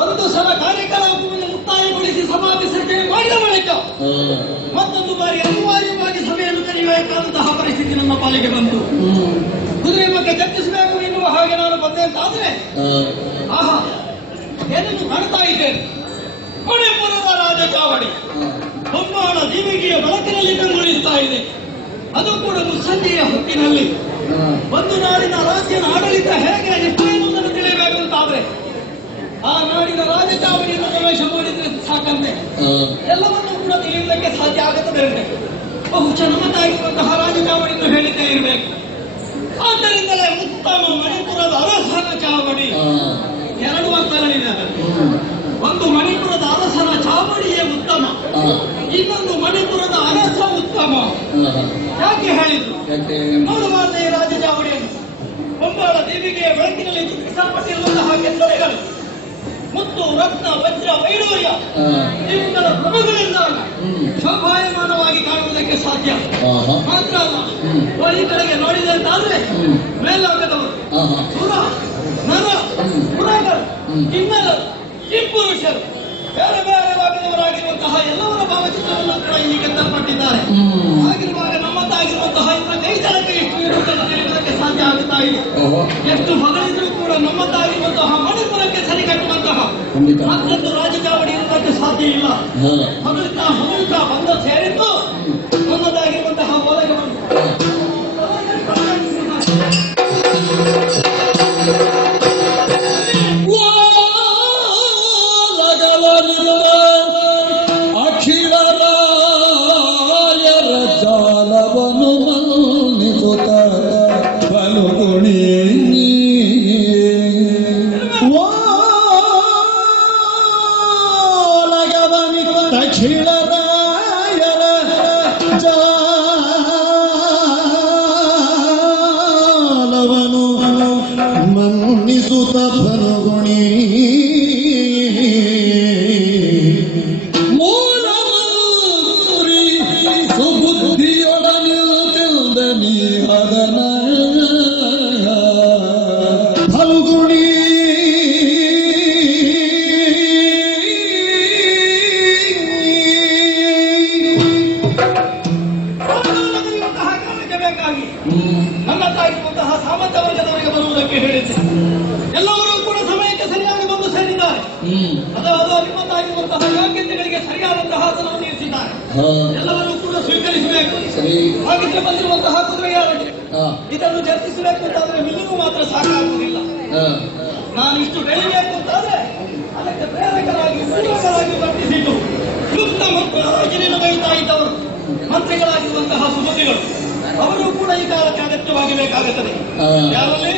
ಒಂದು ಸಲ ಕಾರ್ಯಕ್ರಮವನ್ನು ಮುಕ್ತಾಯಗೊಳಿಸಿ ಸಭಾ ವಿಸರ್ಜನೆ ಮಾಡಿದ ಬಳಿಕ ಮತ್ತೊಂದು ಬಾರಿ ಅನಿವಾರ್ಯವಾಗಿ ಸಭೆಯನ್ನು ಕರೆಯಬೇಕಾದಂತಹ ಪರಿಸ್ಥಿತಿ ನಮ್ಮ ಪಾಲಿಗೆ ಬಂತು. ಕುದುರೆ ಬಗ್ಗೆ ಚರ್ಚಿಸಬೇಕು ಎನ್ನುವ ಹಾಗೆ ನಾನು ಬಂದೆ ಅಂತಾದ್ರೆ ಆಹಾ ಏನನ್ನು ಕಾಣ್ತಾ ಇದ್ದೇನೆ. ಮಣಿಪುರದ ರಾಜ ಚಾವಡಿ ಬೊಮ್ಮಾಳ ದೇವಿಗೆಯ ಬೆಳಕಿನಲ್ಲಿ ಕಂಗೊಳಿಸ್ತಾ ಇದೆ. ಅದು ಕೂಡ ಮುಸ್ಸಂಜೆಯ ಹೊತ್ತಿನಲ್ಲಿ ಒಂದು ನಾಡಿನ ರಾಜ್ಯದ ಆಡಳಿತ ಹೇಗೆ ಎಷ್ಟು ಎನ್ನುವುದನ್ನು ತಿಳಿಯಬೇಕು ಅಂತಾದ್ರೆ ಆ ನಾಡಿನ ರಾಜ ಚಾವಡಿಯನ್ನು ಪ್ರವೇಶ ಮಾಡಿದ್ರೆ ಸಾಕಂತೆ ಎಲ್ಲವನ್ನೂ ಕೂಡ ತಿಳಿಯುವುದಕ್ಕೆ ಸಾಧ್ಯ ಆಗುತ್ತದೆ. ಬಹುಶಃ ನಮ್ಮದಾಗಿರುವಂತಹ ರಾಜ ಚಾವಡಿಯನ್ನು ಹೇಳಿದ್ದೇ ಇರಬೇಕು. ಆದ್ದರಿಂದಲೇ ಉತ್ತಮ ಮಣಿಪುರದ ಅರಸನ ಚಾವಡಿ ಎರಡು ಅರ್ಥಗಳಿದೆ. ಒಂದು ಮಣಿಪುರದ ಅರಸನ ಚಾವಡಿಯೇ ಉತ್ತಮ, ಇನ್ನೊಂದು ಮಣಿಪುರದ ಅರಸ ಉತ್ತಮ. ಯಾಕೆ ಹೇಳಿದ್ರು ನೋಡಬಾರದೆ ಈ ರಾಜ ಚಾವಡಿಯನ್ನು. ಬೊಮ್ಮಾಳ ದೇವಿಗೆಯ ಬೆಳಕಿನಲ್ಲಿ ಚಿತ್ರಿಸಲ್ಪಟ್ಟಿರುವಂತಹ ಕೆತ್ತನೆಗಳು ಮುತ್ತು ರತ್ನ ವಜ್ರ ವೈಡೂರ್ಯ ಇವುಗಳ ಪ್ರಭುಗಳಿಂದಾಗ ಶೋಭಾಯಮಾನವಾಗಿ ಕಾಣುವುದಕ್ಕೆ ಸಾಧ್ಯ. ಮಾತ್ರ ಅಲ್ಲ, ಈ ಕಡೆಗೆ ನೋಡಿದಂತಾದ್ರೆ ಮೇಲ್ಲಾಗದವರು ಸುರ ನರ ಪುರಾಣರು ಕಿನ್ನರರು ಕಿಂಪುರುಷರು ಬೇರೆ ಬೇರೆ ಭಾಗದವರಾಗಿರುವಂತಹ ಎಲ್ಲವರ ಭಾವಚಿತ್ರವನ್ನು ಕೂಡ ಇಲ್ಲಿ ಕೆತ್ತಲ್ಪಟ್ಟಿದ್ದಾರೆ. ಹಾಗಿರುವಾಗ ನಮ್ಮದಾಗಿರುವಂತಹ ಇವರ ಕೈತಳಕ್ಕೆ ಎಷ್ಟು ಇರುವುದನ್ನು ತಿಳಿಯುವುದಕ್ಕೆ ಸಾಧ್ಯ ಆಗುತ್ತಾ ಇದೆ. ಎಷ್ಟು ಹೊಗಳಿದ್ರೂ ಕೂಡ ನಮ್ಮದಾಗಿರುವಂತಹ ಮಣಿಪುರಕ್ಕೆ ಸರಿ ಕಟ್ಟುವಂತಹ ಮತ್ತೊಂದು ರಾಜಚಾವಡಿ ಇರುವುದಕ್ಕೆ ಸಾಧ್ಯ ಇಲ್ಲ. ಹೊಗಳ್ತಾ ಹೊಗಳ್ತಾ ಬಂದ ಸೇರಿದ್ದು ನಮ್ಮದಾಗಿರುವಂತಹ ಒಳಗವನ್ನು ಮಹಾರಾಜ ಅಥವಾ ನಿಮ್ಮದಾಗಿರುವಂತಹ ಯೋಗ್ಯತೆಗಳಿಗೆ ಸರಿಯಾದಂತಹ ಆಸನವನ್ನು ಇರಿಸಿದ್ದಾರೆ. ಎಲ್ಲವನ್ನೂ ಕೂಡ ಸ್ವೀಕರಿಸಬೇಕು. ಹಾಗಿದ್ರೆ ಬಂದಿರುವಂತಹ ಕುದುರೆಯಾರಕ್ಕೆ ಇದನ್ನು ಚರ್ಚಿಸಬೇಕು ಅಂತಾದ್ರೆ ನಿಮಗೂ ಮಾತ್ರ ಸಾಕಾಗುವುದಿಲ್ಲ. ನಾನು ಇಷ್ಟು ಬೆಳಿಬೇಕು ಅಂತಾದ್ರೆ ಅದಕ್ಕೆ ಪ್ರೇರಕರಾಗಿ ಪೂರಕರಾಗಿ ವರ್ತಿಸಿದ್ದು ಯುಕ್ತ ಮಂತ್ರಿಗಳಾಗಿ ನಿರ್ವಹಿಸ್ತಾ ಇದ್ದವರು ಮಂತ್ರಿಗಳಾಗಿರುವಂತಹ ಸುಮತಿಗಳು ಅವರು ಕೂಡ ಈ ಕಾಲಕ್ಕೆ ಅಗತ್ಯವಾಗಿ ಬೇಕಾಗುತ್ತದೆ. ಯಾರಲ್ಲಿ